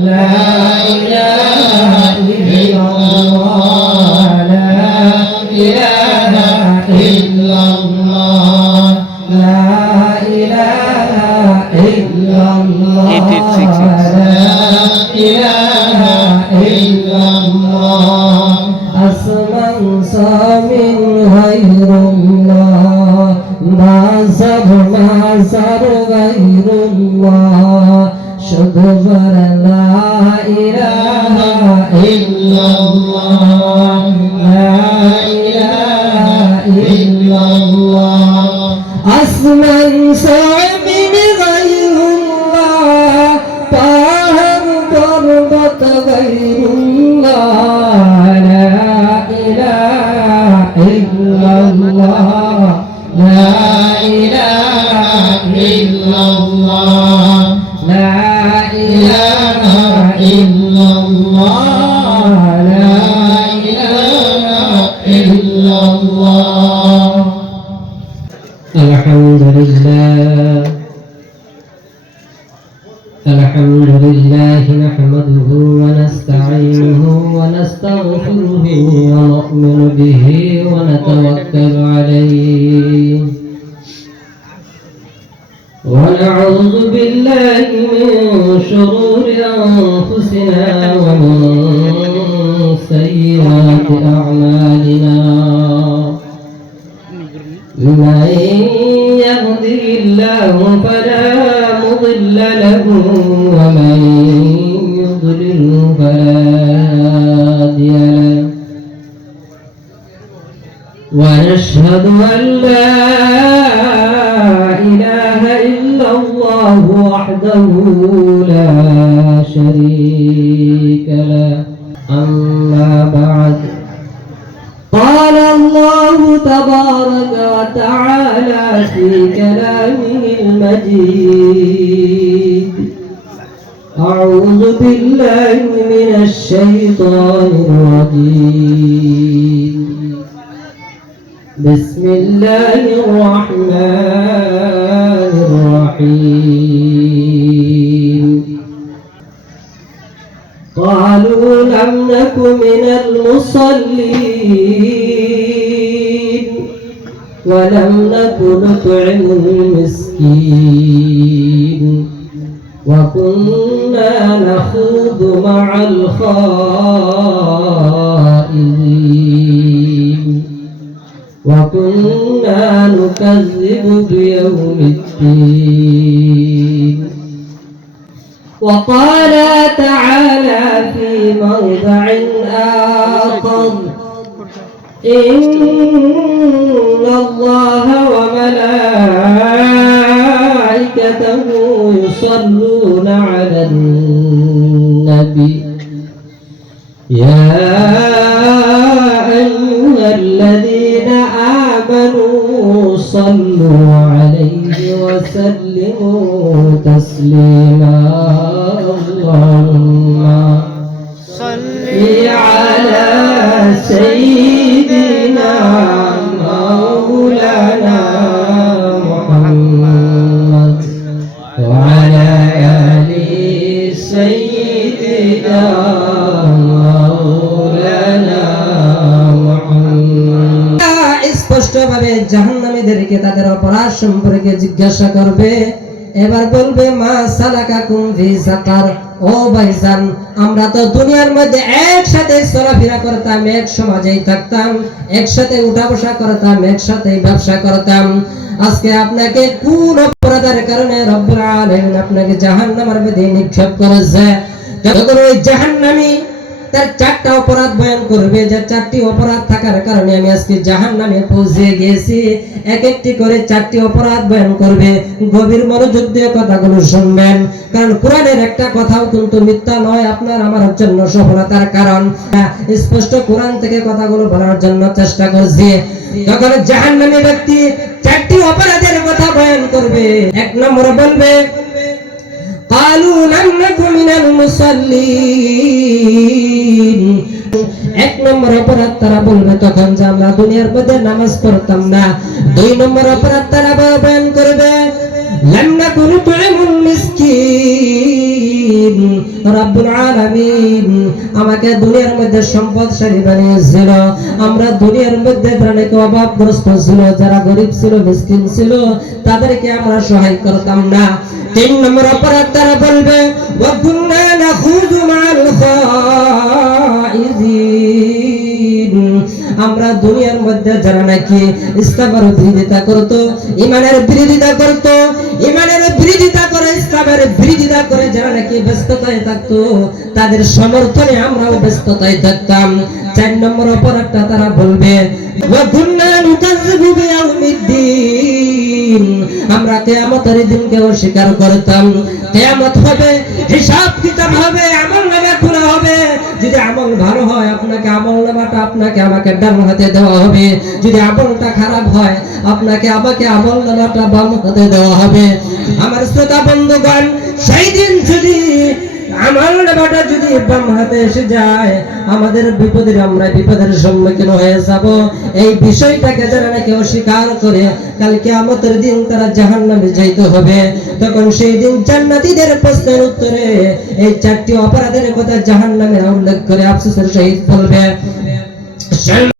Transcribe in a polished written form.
لا إله إلا الله لا إله إلا الله لا إله إلا الله لا إله إلا الله أسمع صامن غير الله ما صار غير الله شكر لا إله إلا الله لا إله إلا الله أسمع صامن غير الله طاهر ضربة غير الله لا إله إلا الله لا إله إلا الله لا إله إلا الله لا إله إلا الله الحمد لله نحمده ونستعينه ونستغفره ونؤمن به ونتوكل عليه ونعوذ بالله من شرور أنفسنا ومن سيئات أعمالنا من يهده الله فلا مضل له ومن يضلل فلا هادي له ونشهد أن لا إله إلا الله وحده لا شريك له أما بعد قال الله تبارك وتعالى في كلامه المجيد أعوذ بالله من الشيطان الرجيم بسم الله الرحمن الرحيم قالوا لم نك من المصلين ولم نك نطعم المسكين وكنا نخوض مع الخائضين وكنا نكذب بيوم الدين وقال تعالى في موضع آخر إن الله وملائكته يصلون على النبي يا أيها الذين آمنوا صلوا عليه وسلموا تسليما اللهم صل على سيدنا مولانا محمد وعلى آل سيدنا مولانا محمد স্পষ্টভাবে জাহান্নামীদেরকে তাদের অপরাধ সম্পর্কে জিজ্ঞাসা করবে এবার বলবে মা সালাকাকুম ফি সাকার ও ভাইজান আমরা তো দুনিয়ার মধ্যে একসাথে চলাফেরা করতাম এক সমাজেই থাকতাম একসাথে উঠা বসা করতাম একসাথে ব্যবসা করতাম আজকে আপনাকে কোন অপরাধের কারণে রব্বুল আলামিন আপনাকে জাহান্নামের মধ্যে নিক্ষেপ করেছে যখন ওই জাহান্নামী তার চারটা অপরাধ বয়ান করবে যে চারটি অপরাধ থাকার কারণে আমি আজকে জাহান্নামে পৌঁছে গিয়েছি এক একটি করে চারটি অপরাধ বয়ান করবে গভীর মনোযোগ দিয়ে কথাগুলো শুনবেন কারণ কোরআনের একটা কথাও কিন্তু মিথ্যা নয় আপনার আমার জন্য সফলতার কারণ স্পষ্ট কোরআন থেকে কথাগুলো বলার জন্য চেষ্টা করছি যখন জাহান্নামী ব্যক্তি চারটি অপরাধের কথা বয়ান করবে এক নম্বরে বলবে قالوا لم نك من المصلين এক নম্বর অপরাধ তারা বলবে তখন যে আমরা দুনিয়ার মধ্যে নামাজ পড়তাম না দুই নম্বর অপরাধ তারা বয়ান করবে লাম নাকু নুতইমুল মিসকিন রব্বুল আলামিন আমাকে দুনিয়ার মধ্যে সম্পদশালী বানিয়েছিল। আমরা দুনিয়ার মধ্যে যারা অভাবগ্রস্ত ছিল, যারা গরিব ছিল, মিসকিন ছিল, তাদেরকে আমরা সহায় করতাম না। 3 নম্বর অপরাধ তারা বলবে ওয়া কুননা নাখুযু মা'আল খাইযিন, আমরা দুনিয়ার মধ্যে যারা নাকি ইসলামের বিরোধিতা করত, ইমানের বিরোধিতা করত, ইমানের বিরোধিতা করে, ইসলামের বিরোধিতা করে যারা নাকি ব্যস্ততায় থাকতো, তাদের সমর্থনে আমরাও ব্যস্ততায় থাকতাম। 4 নম্বর অপরাধটা তারা বলবে ওয়া কুননা নুকাযযিবু বিয়াউমিদ্দিন, আমরা কিয়ামতের দিনকে অস্বীকার করতাম। কিয়ামত হবে, হিসাব কিতাব হবে, আমলনামা খোলা হবে। যদি আমল ভালো হয় আপনাকে আমলনামাটা আপনাকে আমাকে ডান হাতে দেওয়া হবে, যদি আমলটা খারাপ হয় আপনাকে আমাকে আমলনামাটা বাম হাতে দেওয়া হবে। আমার শ্রোতা বন্ধুগণ, সেই দিন যদি আমলনামাটা যদি বাম হাতে এসে যায়, আমাদের বিপদের আমরা বিপদের সম্মুখীন হয়ে যাব। এই বিষয়টাকে যারা নাকি অস্বীকার করে কাল কিয়ামতের দিন তারা জাহান্নামে যাইতে হবে। তখন সেই দিন জান্নাতীদের প্রশ্নের উত্তরে এই 4টি অপরাধের কথা জাহান্নামে উল্লেখ করে আফসোসের সহিত বলবে